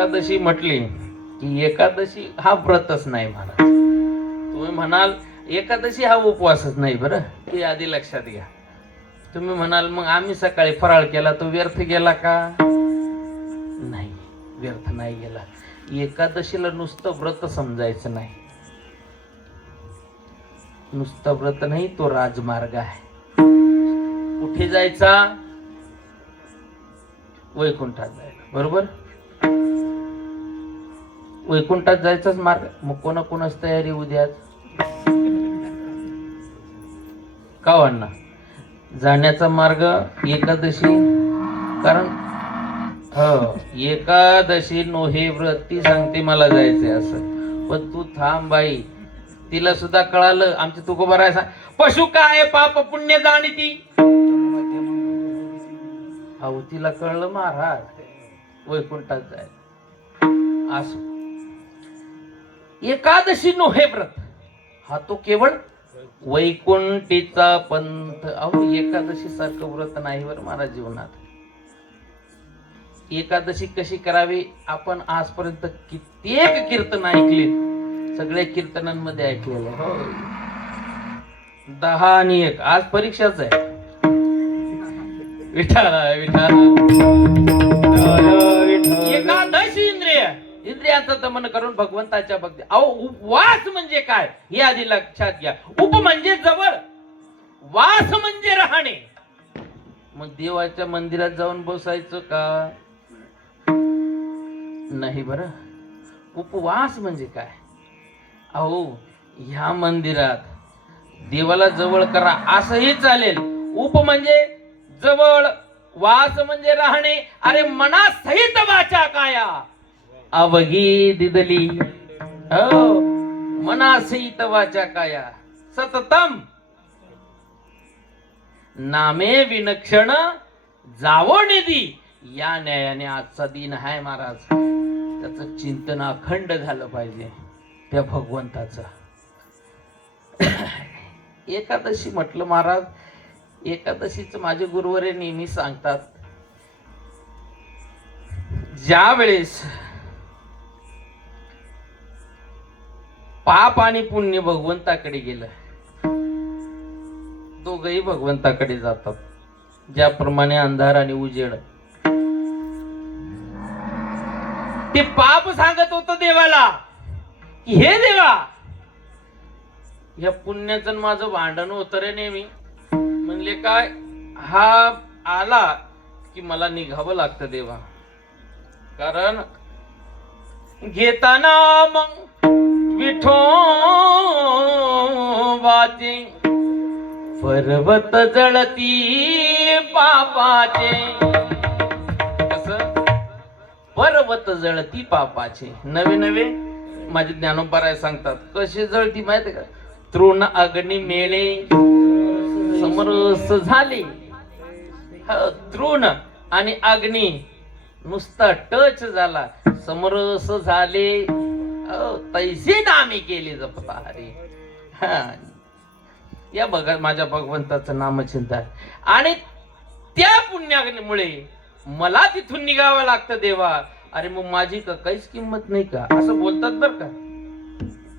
एकादशी म्हटली की एकादशी हा व्रतच नाही म्हणा. तुम्ही म्हणाल एकादशी हा उपवासच नाही, बरं हे आधी लक्षात घ्या. तुम्ही म्हणाल मग आम्ही सकाळी फराळ केला तो व्यर्थ गेला का? नाही, व्यर्थ नाही गेला. एकादशीला नुसतं व्रत समजायचं नाही. नुसतं व्रत नाही, तो राजमार्ग आहे. कुठे जायचा? वैकुंठात जायला, बरोबर. वैकुंठात जायचाच मार्ग. मग कोणाकोणाच तयारी उद्याच का वाढणार? जाण्याचा मार्ग एकादशी. कारण एकादशी नो हे व्रत ती सांगते मला जायचंय असं, पण तू थांब बाई. तिला सुद्धा कळालं आमची तुकोबा राय सांग, पशु काय पाप पुण्य जाणती. अहो तिला कळलं महाराज वैकुंठात जायला. असो, एकादशी नो हे व्रत हा तो केवळ वैकुंठीचा पंथ. अहो एकादशी सारखं व्रत नाही बरं माझ्या जीवनात. एकादशी कशी करावी आपण आजपर्यंत कित्येक कीर्तन ऐकले, सगळ्या कीर्तनांमध्ये ऐकलेलं. हो, 10 आणि 1 आज परीक्षाच आहे. विठाला एकादशी इंद्रियांचं दमन करून भगवंताच्या भक्ती. अहो उपवास म्हणजे काय हे आधी लक्षात घ्या. उप म्हणजे जवळ, वास म्हणजे राहणे. मग देवाच्या मंदिरात जाऊन बसायचं का? नाही बरं. उपवास म्हणजे काय? अहो ह्या मंदिरात देवाला जवळ करा असंही चालेल. उप म्हणजे जवळ, वास म्हणजे राहणे. अरे मनासहित वाचा काया अवघी दिदली. हो, मनासहित वाचा काया सततम नामे विनक्षण जावो निधी. या न्यायाने आजचा दिन आहे महाराज. त्याचं चिंतन अखंड झालं पाहिजे त्या भगवंताचं. एकादशी म्हटलं महाराज, एकादशीच माझे गुरुवरे नेहमी सांगतात, ज्या वेळेस पाप आणि पुण्य भगवंताकडे गेलं, दोघही भगवंताकडे जातात. ज्याप्रमाणे अंधार आणि उजेड. ते पाप सांगत होतं देवाला की हे देवा, या पुण्याचं माझं भांडण होतं रे नेहमी. म्हणले काय? हा आला की मला निघावं लागतं देवा. कारण घेताना मग विठो वाचे पर्वत जळती पापाचे. कसं पर्वत जळती पापाचे. नवे नवे माझे ज्ञानोबा सांगतात कशी जळती माहिती का? तृण अग्नी मेळे समरस झाले. तृण आणि अग्नी नुसता टच झाला, समरस झाले. तैसे नामे केले जपता हरे. या बघा माझ्या भगवंताचं नामचिंतन. आणि त्या पुण्यामुळे मला तिथून निघावं लागतं देवा. अरे मग माझी काहीच किंमत नाही का? असं बोलतात बर का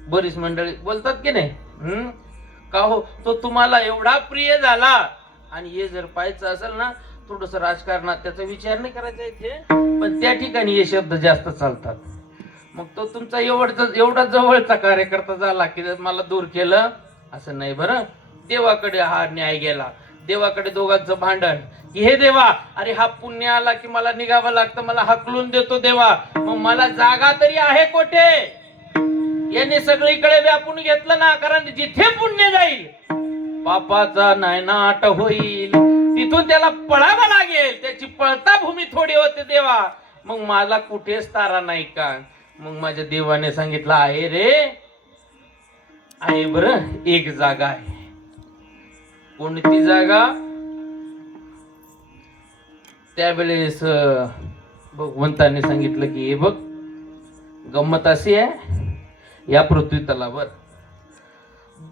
बरीच मंडळी बोलतात की नाही. का हो, तो तुम्हाला एवढा प्रिय झाला. आणि हे जर पाहायचं असेल ना थोडस राजकारणात, त्याचा विचार नाही करायचा इथे, पण त्या ठिकाणी हे शब्द जास्त चालतात. मग तो तुमचा एवढा जवळचा कार्यकर्ता झाला की मला दूर केलं असं नाही बरं. देवाकडे हा न्याय गेला. देवाकडे दोघांचं भांडण की हे देवा, अरे हा पुण्य आला की मला निघावं लागतं, मला हकलून देतो देवा. मग मला जागा तरी आहे कोठे? यांनी सगळीकडे व्यापून घेतलं ना. कारण जिथे पुण्य जाईल पापाचा नायनाट होईल. तिथून त्याला पळावं लागेल. त्याची पळता भूमी थोडी होते देवा. मग मला कुठेच तारा नाही का? मग माझ्या देवाने सांगितलं आहे रे, आहे बरं, एक जागा आहे. कोणती जागा? त्यावेळेस भगवंताने सांगितलं की हे बघ, गंमत अशी आहे, या पृथ्वी तलावर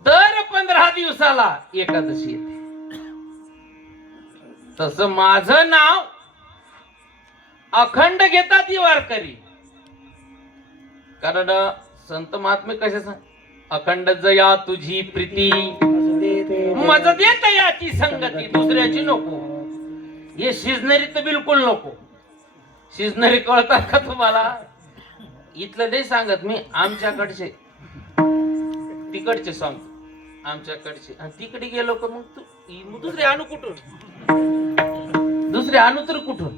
दर 15 दिवसाला एकादशी येते. तसं माझं नाव अखंड घेतात ही वारकरी. कारण संत महात्मे कसे सांग, अखंड जया तुझी प्रीती मज देत याची संगती, दुसऱ्याची नको. हे शिजणारी तर बिलकुल नको. शिजणारी कळतात का तुम्हाला? इथलं नाही सांगत मी, आमच्याकडचे तिकडचे सांगतो. आमच्याकडचे आणि तिकडे गेलो का मग तू दुसरे आणू कुठून? दुसरे आणू तर कुठून?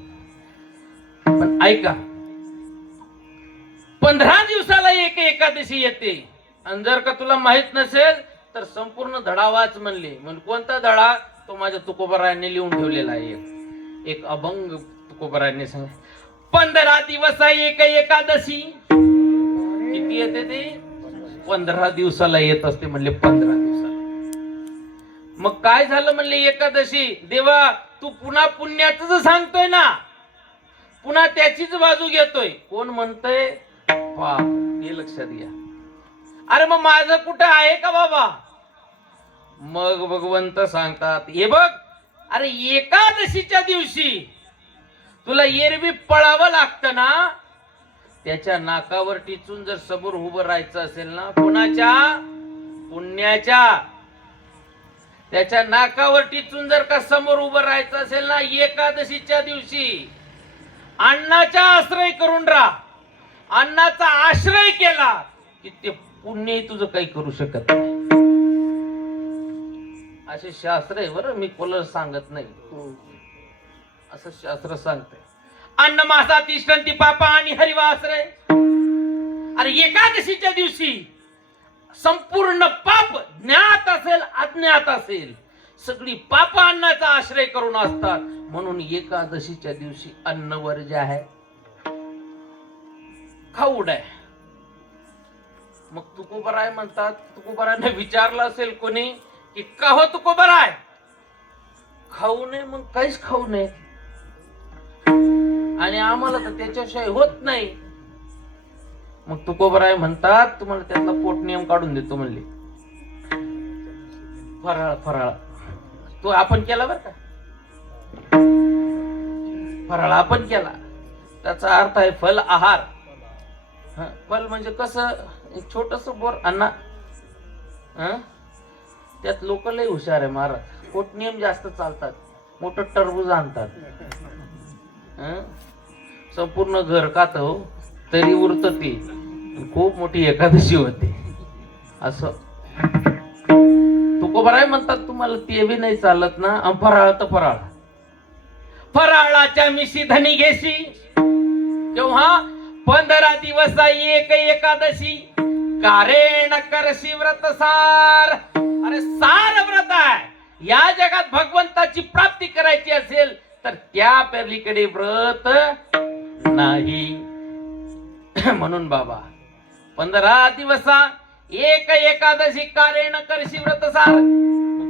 पण ऐका, 15 दिवसाला एक एकादशी येते. आणि जर का तुला माहित नसेल तर संपूर्ण धडा वाच म्हणले. म्हणजे कोणता धडा? तो माझ्या तुकोबारायांनी लिहून ठेवलेला आहे. एक अभंग तुकोबारायांनी सांग, 15 दिवस एक एकादशी. किती येते ते? 15 दिवसाला येत असते म्हणले. 15 दिवसाला. मग काय झालं म्हणले एकादशी? देवा तू पुन्हा पुण्याच सांगतोय ना, पुन्हा त्याचीच बाजू घेतोय. कोण म्हणतोय? पाप. हे लक्षात घ्या. अरे मग माझं कुठं आहे का बाबा? मग भगवंत सांगतात, हे बघ, अरे एकादशीच्या दिवशी तुला एरवी पळावं लागतं ना, त्याच्या नाकावर टिचून जर समोर उभं राहायचं असेल ना, कोणाच्या? पुण्याच्या. त्याच्या नाकावर टिचून जर का समोर उभं राहायचं असेल ना एकादशीच्या दिवशी, अण्णाचा आश्रय करून राहा. अण्णाचा आश्रय केला की ते पुण्य तुझं काही करू शकत नाही. असे शास्त्र आहे बरं, मी कोणाला सांगत नाही. असं शास्त्र सांगतंय. अन्न मासा तिष्ठन्ति पापा आणि हरिवाश्रय. अरे एकादशीच्या दिवशी संपूर्ण पाप, ज्ञात असेल अज्ञात असेल, सगळी पाप अन्नाचा आश्रय करून असतात. म्हणून एकादशीच्या दिवशी अन्न वर्ज्य आहे, खाऊड आहे. मग तुकोबाराय म्हणतात, तुकोबारायने विचारलं असेल कोणी की का हो तुकोबाराय, खाऊ नये? मग काहीच खाऊ नये आणि आम्हाला तर त्याच्याशिवाय होत नाही. मग तुकोबाराय म्हणतात, तुम्हाला त्यातला पोट नियम काढून देतो म्हणले. फराळ फराळ तो आपण केला बर का, फराळ आपण केला. त्याचा अर्थ आहे फल आहार. फल म्हणजे कसं, एक छोटस बोर अन्ना. त्यात लोक लय हुशार आहे महाराज. पोट नियम जास्त चालतात. मोठं टरबूज आणतात, संपूर्ण घर खात हो तरी उरत ते. खूप मोठी एकादशी होते. असं तुकोबाराय म्हणतात, तुम्हाला ते बी नाही चालत ना, फराळ तर फराळ. फराळाच्या मिशी धनी घेशी. केव्हा? 15 दिवस एक एकादशी. कारेण करशी व्रत सार. अरे सार व्रत आहे. या जगात भगवंताची प्राप्ती करायची असेल तर त्या पलीकडे व्रत नाही. म्हणून बाबा 15 दिवस एक एकादशी कारेण करशी व्रत सार.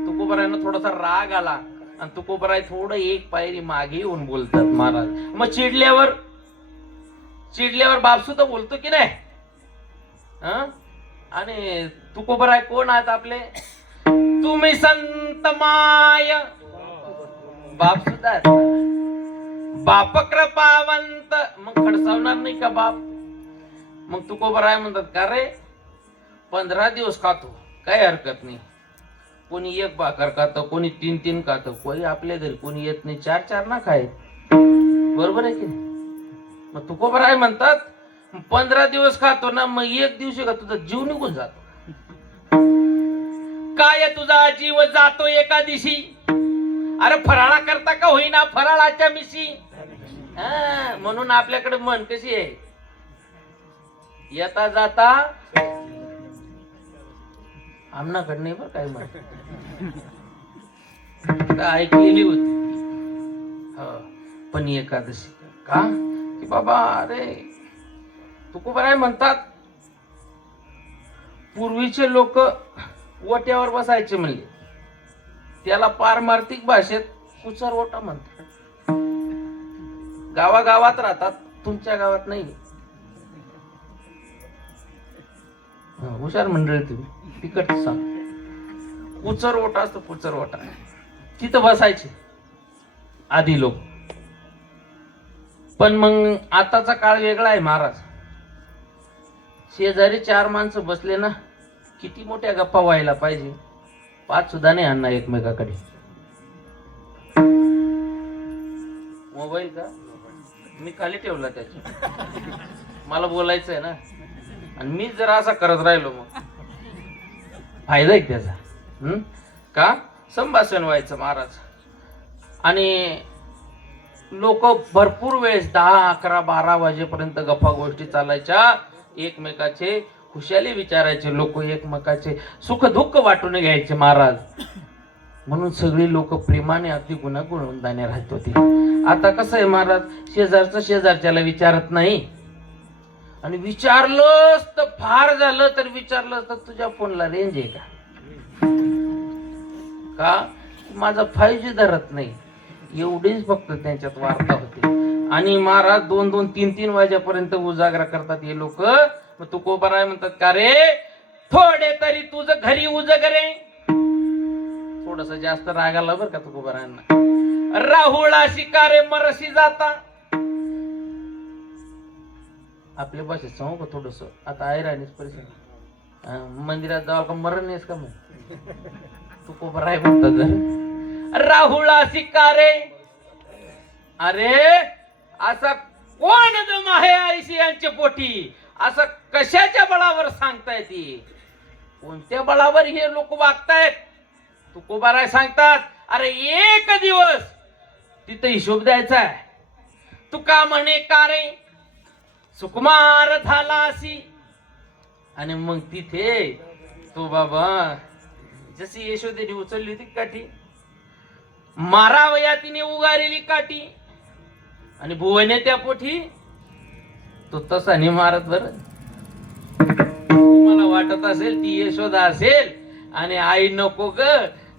तुकोबारायनं थोडासा राग आला आणि तुकोबाराय थोडं एक पायरी मागे येऊन बोलतात महाराज. मग चिडल्यावर बाप सुद्धा बोलतो की नाही. आणि तुकोबाराय कोण आहेत आपले? तुम्ही संत माय. बाप सुद्धा बाप कृपावंत. मग खडसावणार नाही का बाप? मग तुकोबाराय म्हणतात, का रे 15 दिवस खातो, काही हरकत नाही. कोणी एक भाकर खातं, कोणी 3 खातं, कोणी आपल्या घरी कोणी येत नाही 4 ना खाय. बरोबर आहे की नाही? मग तुकोबाराय म्हणतात 15 दिवस खातो ना, मग एक दिवशी का तुझा जीव निघून जातो. काय तुझा जीव जातो एका दिवशी. अरे फराळा करता का होईना, फराळाच्या मिशी. म्हणून आपल्याकडे मन कशी आहे, येता जाता आमनाकडे नाही बरं काय म्हण ऐकलेली होती. पण एकादशी का की बाबा, अरे तुकोबाराय म्हणतात पूर्वीचे लोक ओट्यावर बसायचे म्हणले. त्याला पारमार्थिक भाषेत कुचर ओटा म्हणतात. गावागावात राहतात, तुमच्या गावात नाही. हुशार मंडळी तुम्ही, तिकट सांग. कुचर ओटा असतो, कुचर ओटा. तिथं बसायचे आधी लोक. पण मग आताचा काळ वेगळा आहे महाराज. शेजारी 4 माणसं बसले ना, किती मोठ्या गप्पा व्हायला पाहिजे. 5 सुद्धा नाही आणणार एकमेकाकडे. मोबाईल का मी खाली ठेवला त्याच्या, मला बोलायचं आहे ना. आणि मी जर असा करत राहिलो मग फायदा आहे त्याचा. का संभाषण व्हायचं महाराज. आणि लोक भरपूर वेळेस 10, 11, 12 वाजेपर्यंत गप्पा गोष्टी चालायच्या. एकमेकाचे खुशाली विचारायचे लोक, एकमेकाचे सुख दुःख वाटून घ्यायचे महाराज. म्हणून सगळी लोक प्रेमाने अगदी गुणागुणाने राहत होती. आता कसं आहे महाराज, शेजारचं शेजारच्याला विचारत नाही. आणि विचारलंच तर फार झालं तर विचारलं तर तुझ्या फोनला रेंज आहे का, माझा 5G धरत नाही, एवढीच फक्त त्यांच्यात वार्ता होती. आणि महाराज 2-2, 3-3 वाजेपर्यंत उजागरा करतात हे लोक. मग तू कोबराय म्हणतात का रे, थोडे तरी तुझं घरी उजागरे. थोडस जास्त राग आला बरं का तू कोबरायांना. राहुळा शिकारे मरशी जाता. आपल्या भाषेत सांगू का थोडस, आता आहे राणीच परिस्थिती. मंदिरात जाऊ का मरण आहेस का मग, तू कोबराय म्हणतात राहुळा शिकारे. अरे असा कोण दम आहे आयशी यांच्या पोटी, असं कशाच्या बळावर सांगतायत, कोणत्या बळावर हे लोक वागतायत. तुकोबाराय सांगतात अरे एक दिवस तिथं हिशोब द्यायचा आहे. तू का म्हणे का रे सुकुमार झाला अशी. आणि मग तिथे तो बाबा जशी यशोदेने उचलली होती काठी, मारावया तिने उगारेली काठी. आणि भुवने त्या पोटी तो तसा नाही मारत. बर मला वाटत असेल ती यशोदा असेल आणि आई नको ग,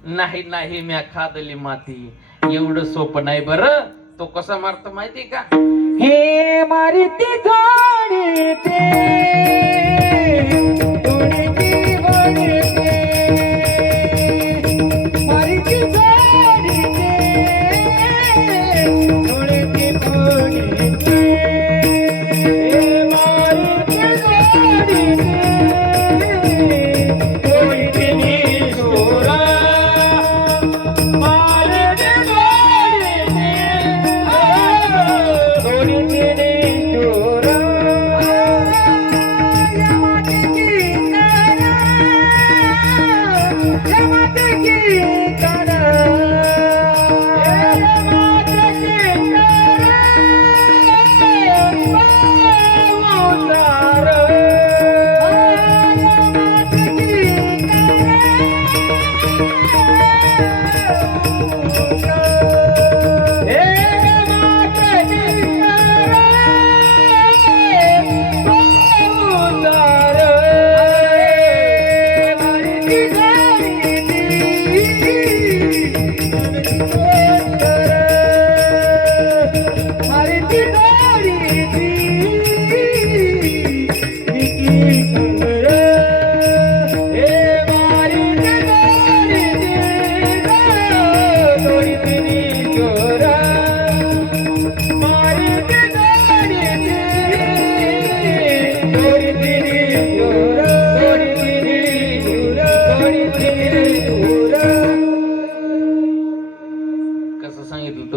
नाही नाही म्या खादली माती. एवढं सोपं नाही बरं. तो कसा मारतो माहितीये का, हे मारती थोडी ते थोडी बोलते, मारती थोडी ते थोडी बोलते, हे मारती थोडी ते थोडी निष्ठुरा, मारती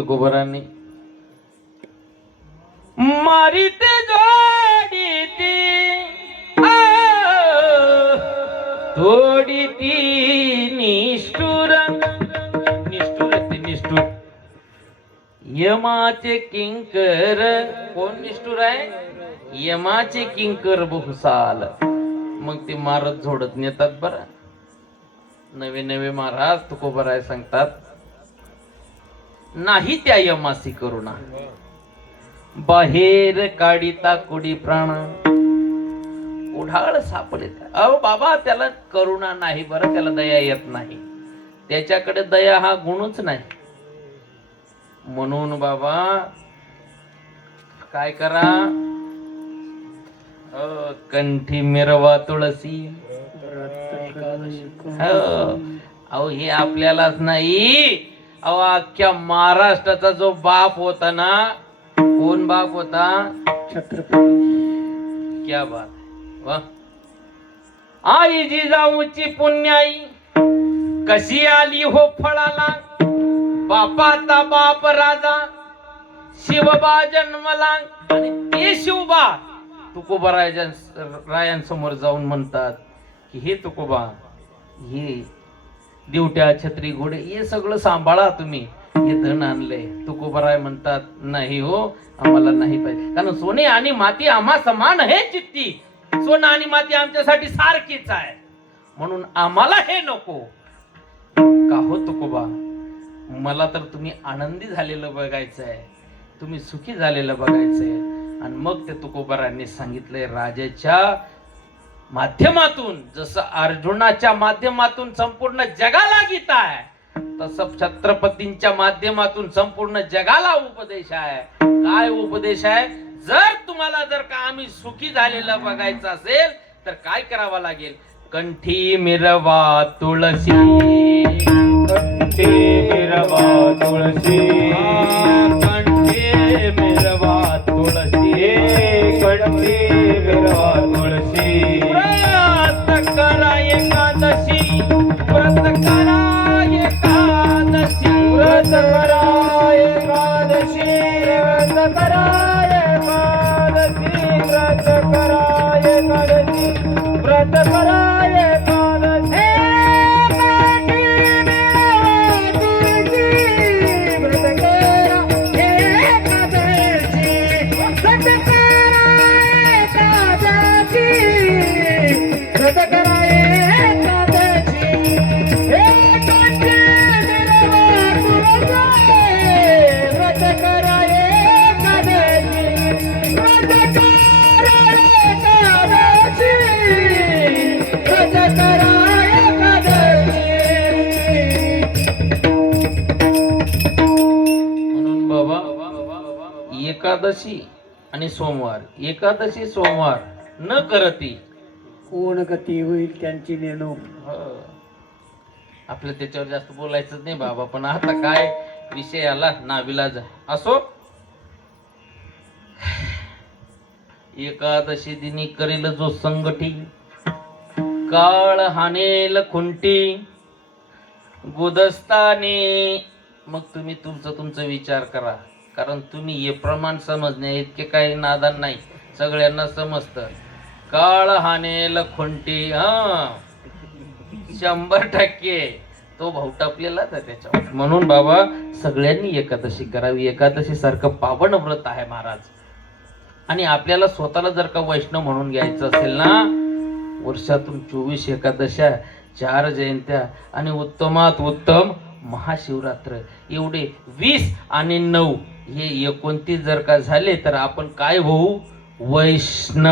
गोबरांनी मारिते जोडीती थोडी ती निष्ठुर. निष्ठुर यमाचे किंकर. कोण निष्ठुर आहे, यमाचे किंकर बहुसाल. मग ते मारत झोडत नेतात. बरं नवे नवे महाराज तुकोबराय सांगतात, नाही त्या यमासी करुणा, बाहेर काढिता कुडी प्राण. उढाळ सापडे. अहो बाबा त्याला करुणा नाही बरं, त्याला दया येत नाही, त्याच्याकडे दया हा गुणच नाही. म्हणून बाबा काय करा, कंठी मिरवा तुळसी. अहो हे आपल्यालाच नाही, अहो अख्ख्या महाराष्ट्राचा जो बाप होता ना, कोण बाप होता, छत्रपती. क्या बात. वा. आई जिजाऊची पुण्याई कशी आली हो फळाला, बापाचा बाप राजा शिवबा जन्मला. आणि ते शिवबा तुकोबा रायांसमोर जाऊन म्हणतात की हे तुकोबा, हे दिवट्या छत्री घोडे हे सगळं सांभाळा तुम्ही, हे धन आणलंय. तुकोबराय म्हणतात नाही हो, आम्हाला नाही पाहिजे, कारण सोने आणि माती आम्हा समान आहे चित्ती. सोनं आणि माती आमच्यासाठी सारखीच आहे, म्हणून आम्हाला हे नको. का हो तुकोबा, मला तर तुम्ही आनंदी झालेलं बघायचं आहे, तुम्ही सुखी झालेलं बघायचंय. आणि मग ते तुकोबारांनी सांगितलंय, राजाच्या माध्यमातून जसं अर्जुनाच्या माध्यमातून संपूर्ण जगाला गीता आहे, तसं छत्रपतींच्या माध्यमातून संपूर्ण जगाला उपदेश आहे. काय उपदेश आहे? जर का आम्ही सुखी झालेलं बघायचं असेल तर काय करावं लागेल? कंठी मिरवा तुळशी, कंठी मिरवा तुळशी, कंठी मिरवा तुळशी, कंठी मिरवा तुळशी. व्रत करा एकादशी, व्रत करा एकादशी, व्रत करा एकादशी, व्रत करा एकादशी, व्रत करा एकादशी, व्रत करा एकादशी. व्रत करा एकादशी, व्रत करा एकादशी, व्रत करा एकादशी. एकादशी व्रत करा एकादशी, व्रत करा एकादशी, व्रत करा एकादशी. म्हणून बाबा, एकादशी आणि सोमवार, एकादशी सोमवार न करती कोण गती होईल त्यांची नेणूक. आपलं त्याच्यावर जास्त बोलायचं नाही बाबा, पण आता काय विषय आला नाविलाज असो. एकादशी दिनी करील जो संगठी, काळ हानेल खुंटी गुदस्ताने. मग तुम्ही तुमचा विचार करा, कारण तुम्ही हे प्रमाण समजणे इतके काही नादान नाही, सगळ्यांना समजतं. काळ हानेल खुंटी, 100% तो भाऊ टापलेलाच आहे त्याच्यावर. म्हणून बाबा सगळ्यांनी एकादशी करावी. एकादशी सारखं पावन व्रत आहे महाराज. आणि आपल्याला स्वतःला जर का वैष्णव म्हणून घ्यायचं असेल ना, वर्षातून 24 एकादशा, 4 जयंत्या आणि उत्तमात उत्तम महाशिवरात्र, एवढे 20 आणि 9 हे 29 जर का झाले तर आपण काय होऊ? वैष्णव.